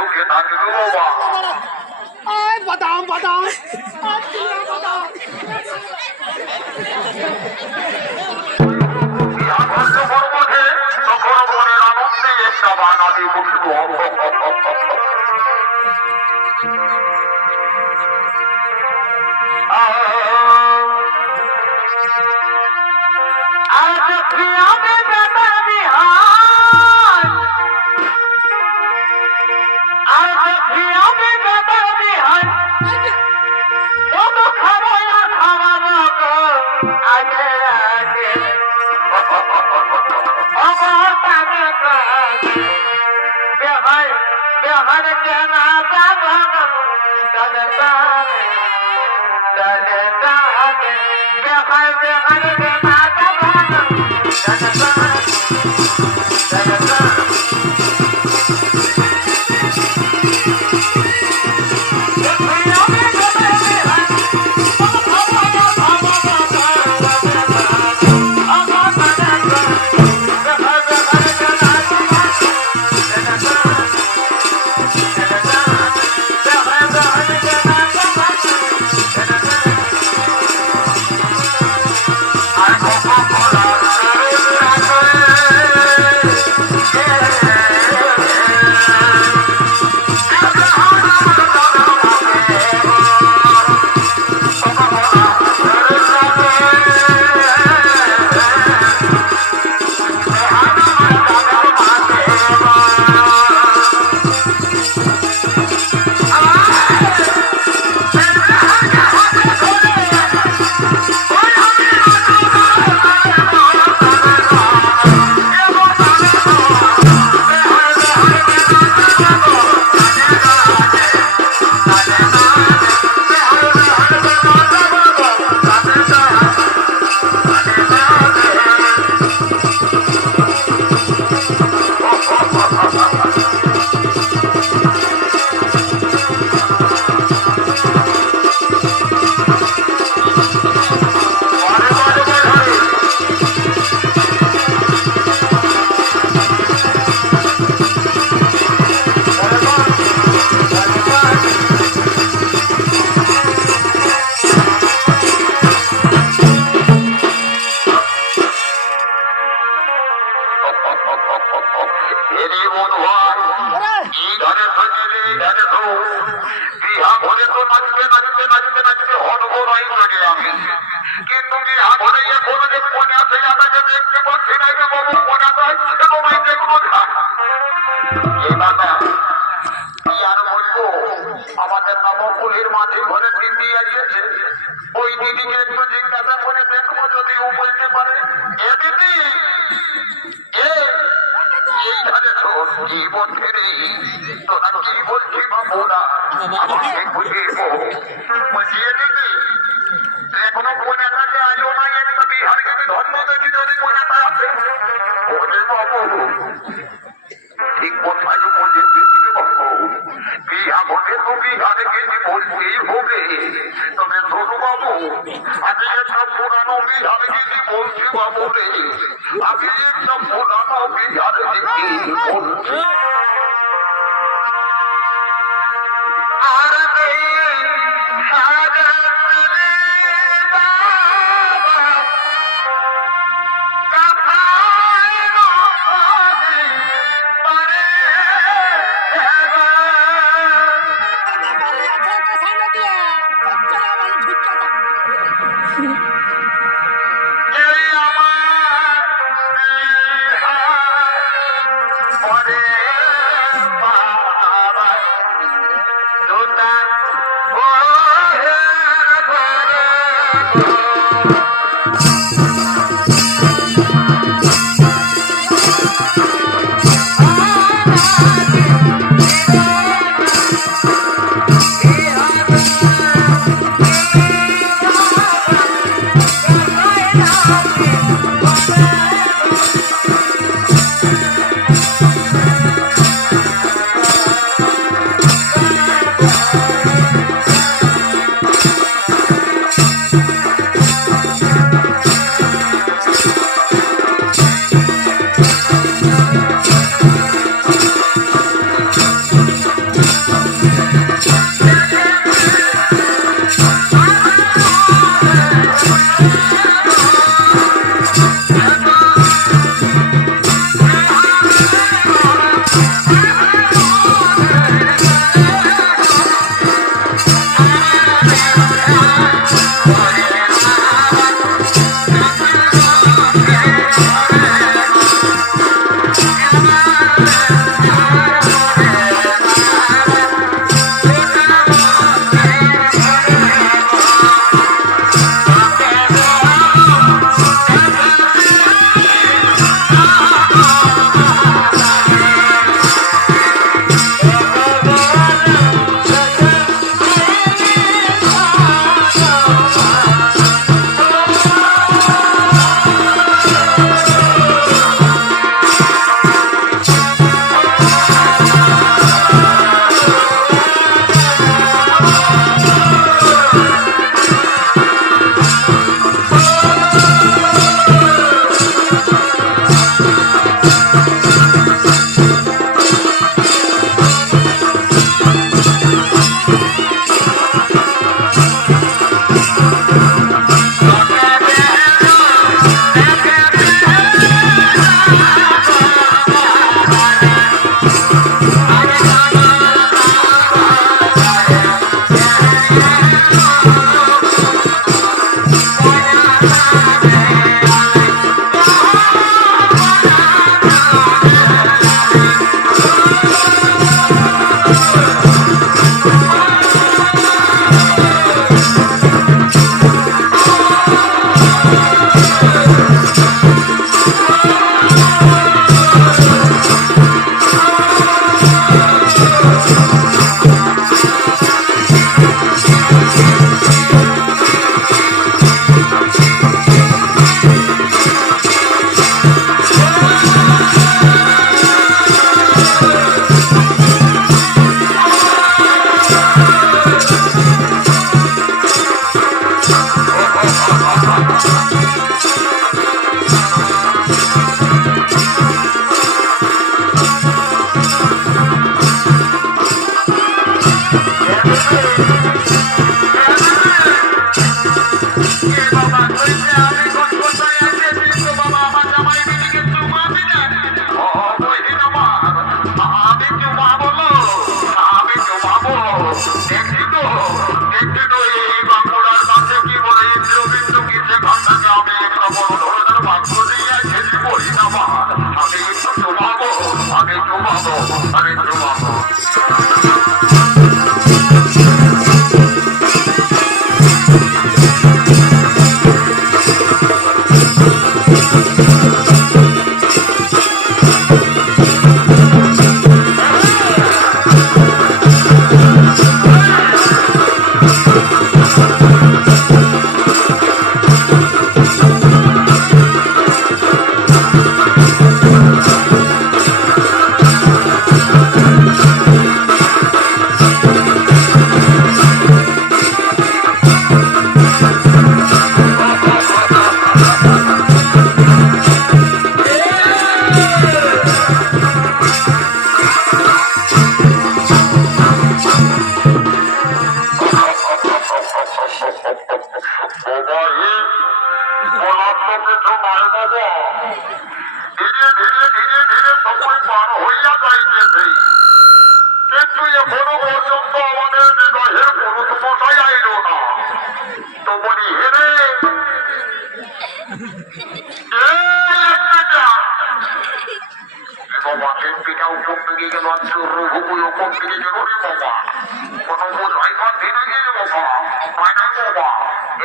বাবা। বাদাম বাদাম। বাদাম। বেহার কেনা যাব তলে তারে তলে এ দাদা কি আর বলব আমাদের নবকুলির মাঝে ঘরে দিদি আসিয়েছে ওই দিদিকে একটু জিজ্ঞাসা করে দেখব যদি ও বলতে পারে। এ দিদি, এ এই ধারে শোন, কি বলছে রে? তোরা কি বলছি বাবুরা আমাকে বুঝিয়ে বুঝিয়ে দিদি, এখনও মনে থাকে আজও নাই একটা বিহার যদি ধর্ম দেখি যদি মনে থাকে ওরে বাবু কোথায় মজে দিদি বাবু বিহা তবে ধরু আমি একটা পুরানো বিহার গেছি বলছি বাবু রে? আমি একটা পুরানো বিহার গেছি বলছি?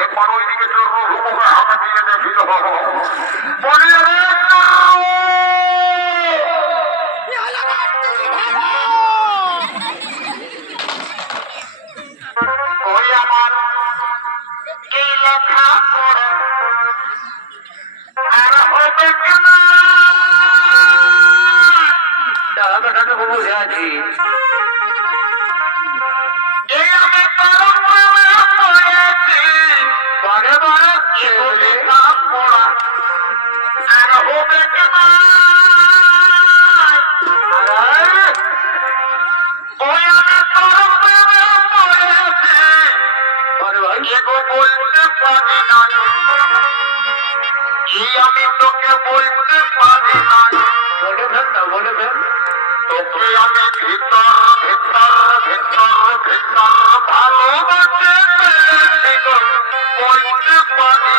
একবার ওইদিকে তোর রঘুমুখে হাতে দিয়ে দেখিল বলি রে বলতে পারি নাই এই আমি তোকে বলতে পারি নাই বলবেন না বলবেন তোকে আমি ভিতর ভিতর ভিতর ভিতর ভালোবাসে গো। বলতে পারি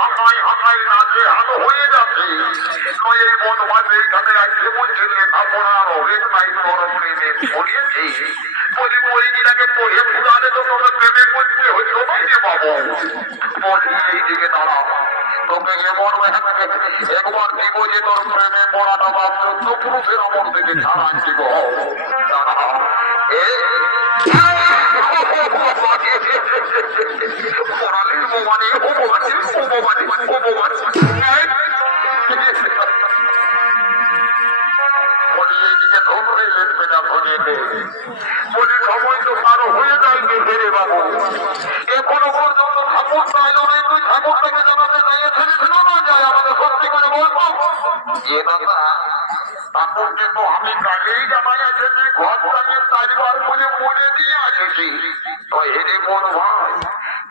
হাঁকাই হাঁকাই রাজে হাত হয়ে যাচ্ছে। তো এই বোধ ভাতে বাঁধে এখানে আসছে বলছে লেখাপড়া রোগের নাই তোর প্রেমে পড়িয়েছি বলি বইটাকে পড়ে ফুরালে তো তোর প্রেমে পড়তে হইতো না রে বাবু বলি এইদিকে দাঁড়া তোকে এমন একবার দিব যে তোর প্রেমে পড়াটা বাপ চোদ্দ পুরুষের অমর থেকে ছাড়া দিব দাঁড়া বোমানি ও বোমানি ও বোমানি ও বোমানি দে বলি সময় তো পারো হয়ে যায় গেছে রে বাবু। এখনও পর্যন্ত ঠাকুর তুই ঠাকুরটাকে জানাতে চাইয়েছিলি ছিল না যায় আমাদের সত্যি করে বলব। এ দাদা, ঠাকুরকে তো আমি কালেই জানাই আছে যে ঘর টাঙিয়ে চারিবার করে মরে দিয়ে আসেছি। তো হেরে মন ভাই,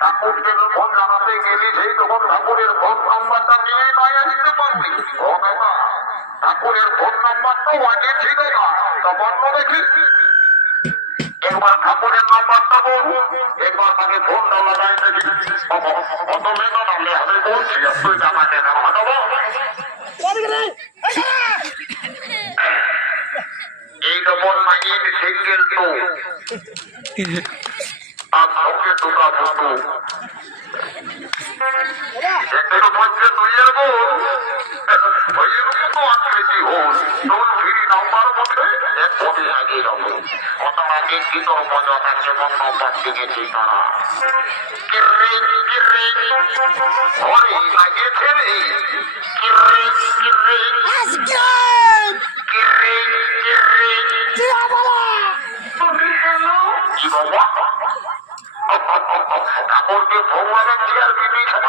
ঠাকুরকে যখন জানাতে গেলি, সেই তখন ঠাকুরের ফোন নাম্বারটা নিয়ে নয় আসতে পারবি? ও দাদা ঠাকুরের ফোন নাম্বারটাও আগে ছিল না, তো দেখি। একবার ঠাকুরের নাম্বারটা বল একবার তাকে ফোন দেখি। আমি বলছি তুই নাইন সিঙ্গেল টু আর সঙ্গে দুটা এদের মধ্যে বোন ওইয়ের মতো আকৃতি হোক তোর ফিরি নাম্বার মধ্যে এক কোটি যাব আগে কি তোর মজা থাকছে মন নাম্বার দিয়েছি তারা। কিরে কিরে ঘরে লাগিয়েছে রে। কিরে কিরে কিরে কিরে চিয়া বাবা কি বাবা? ঠাকুরকে ভগবানের চেয়ার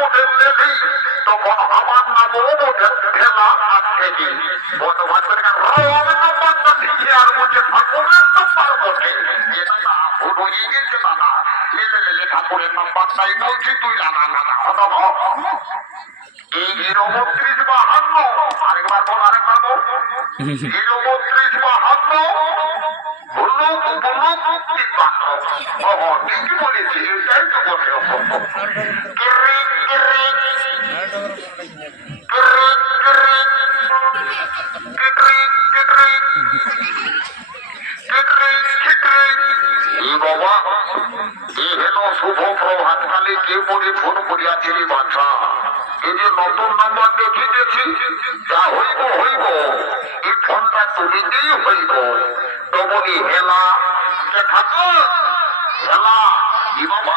মোটে লেলি তখন আমার নামও মোটে ঠেলা আটকেলি বত ভাত করে রোমের নাম্বারটা ঠিকই আর বলছে ঠাকুরের নাম্বার বটে এটা ভুল গেছে দাদা লেলে লেলে ঠাকুরের নাম্বারটাই বলছি তুই জানা না না হতো এই হিরো বত্রিশ বাহান্ন আরেকবার বল আরেকবার বল হিরো বত্রিশ বাহান্ন ভুলুক ভুলুক তিপ্পান্ন ঠিকই বলেছি এটাই তো বটে বাবা এ হেন শুভ প্রভাতকালে কে মনে ফোন করিয়াছিলি বাছা এই যে নতুন নম্বর দেখিতেছি যা হইব হইব এই ফোনটা হেলা হেলা বাবা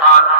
হোয়াট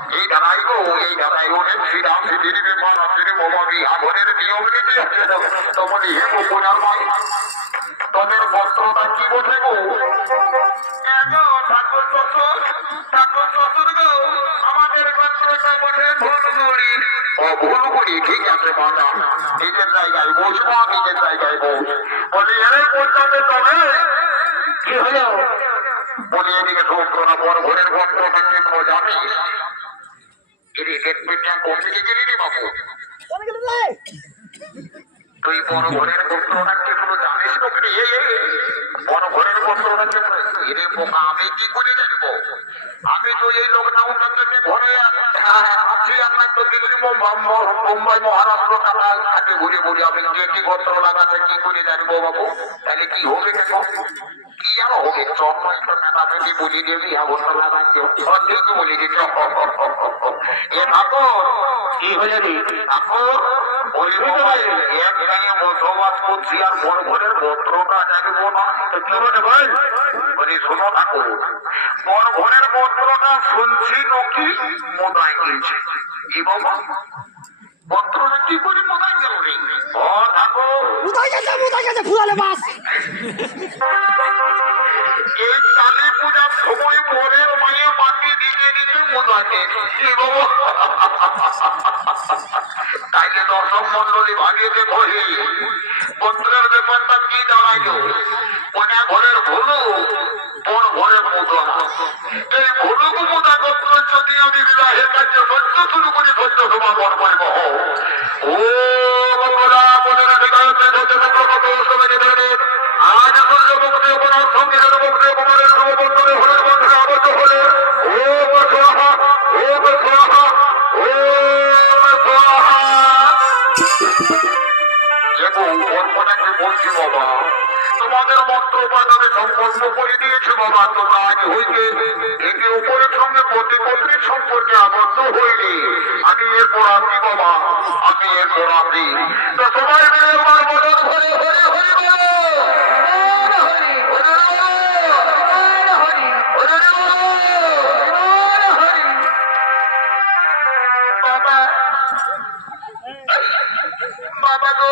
এই গো এই ওনে শ্রীরাম শ্রীদেবী নিয়ম নীতি আছে। তোদের বস্ত্রটা কি বোঝে গো? এগো ঠাকুর শ্বশুর ঠাকুর শ্বশুর গো আমাদের বস্ত্রটা বোঝে ভুলগুড়ি ও ভুলগুড়ি ঠিক আছে মাতা নিজের জায়গায় বসবো নিজের জায়গায় বস। বলি এরে বলতে তবে? কি হলো? বলি এদিকে সমস্ত না বড় ঘরের ভক্তটা কে কোনো দেখবেন কোন গেলি রে। বাবু তুই বড় ঘরের গোত্রটা কোনো জানিস তো কি এ এ, বড় ঘরের গোত্রটা এরে বোকা আমি কি করে জানব? আমি তো এই লকডাউন থেকে ঘরে আছি। আপনার তো দিল্লি মুম্বাই মহারাষ্ট্র ঘুরে ঘুরে। আমি কে কি গোত্র লাগাতে কি করে জানব বাবু তাহলে কি হবে কেন? কি আর হবে? চন্ময় মেটি বলি দেবি ঠিক বলি দিচ্ছ এ ঠাকুর, কি হয়ে রে? ঠাকুর ঠাকুর করে মোদায় রে? মোদাতে কি বাবা তাইলে দর্শক মন্ডলী ভাগিয়ে বলি গোত্রের ব্যাপারটা কি দাঁড়াইলো কোনা ঘরের ভুলু বড় ঘরের এই ভুলুকু মুদা গোত্র যদি আমি বিবাহের কাছে সহ্য শুরু করি সহ্য সমাপন করব ও মঙ্গলা মনে রাখে কল্পনাকে বাবা। তোমাদের মন্ত্র উপাদানে সম্পন্ন করে দিয়েছে বাবা, তোমরা আজ হইতে একে উপরের সঙ্গে প্রতিপত্রীর সম্পর্কে আবদ্ধ হইনি আমি এরপর আসি বাবা? আমি এরপর আসি তো সবাই মিলে আমার মদত হরি হরি হরি বাবা। বাবা গো।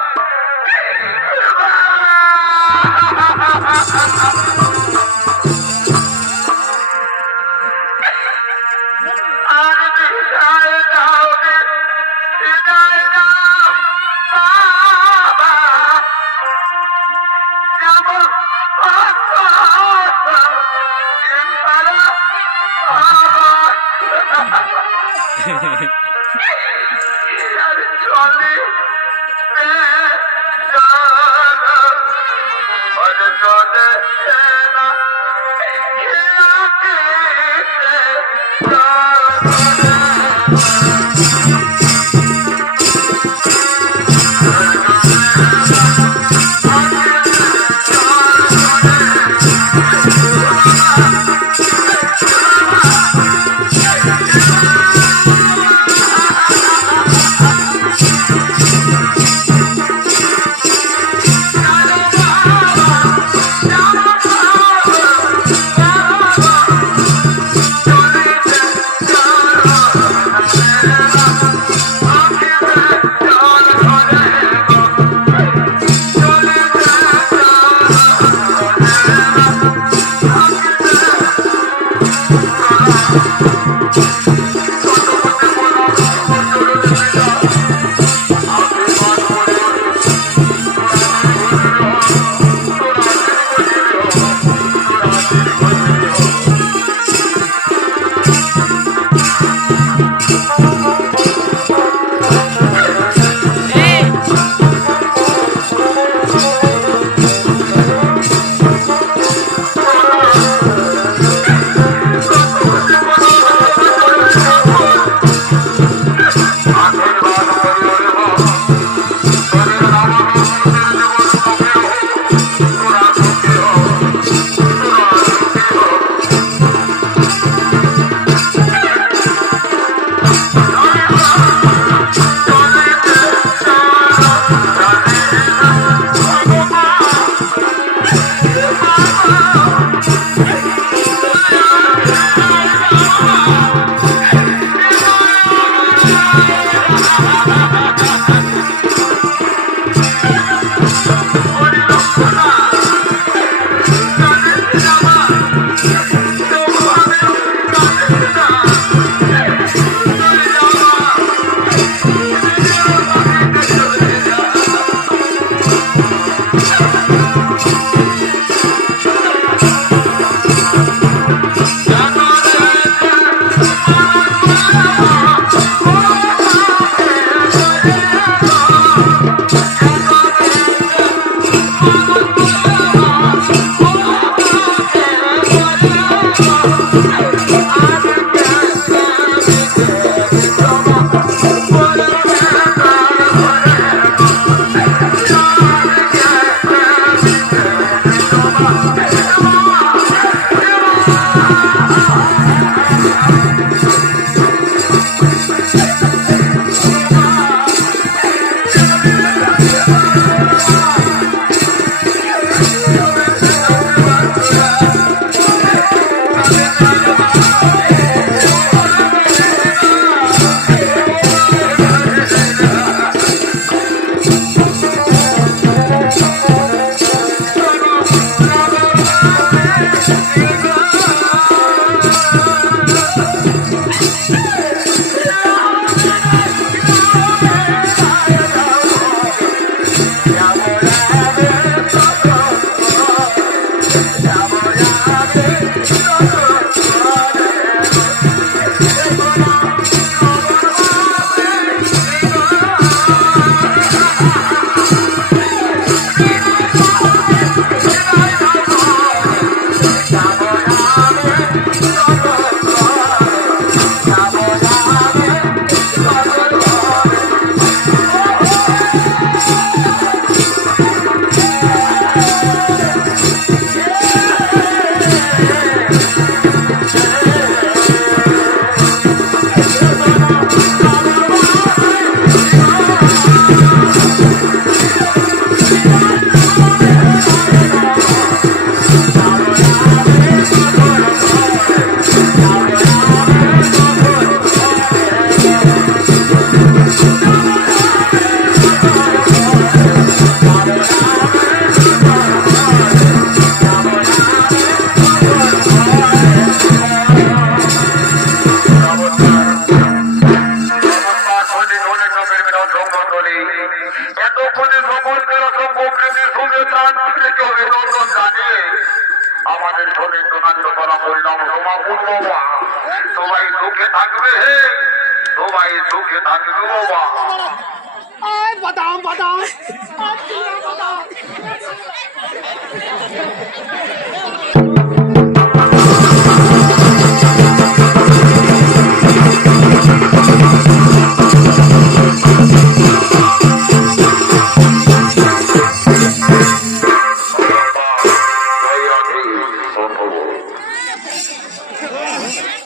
嘿嘿嘿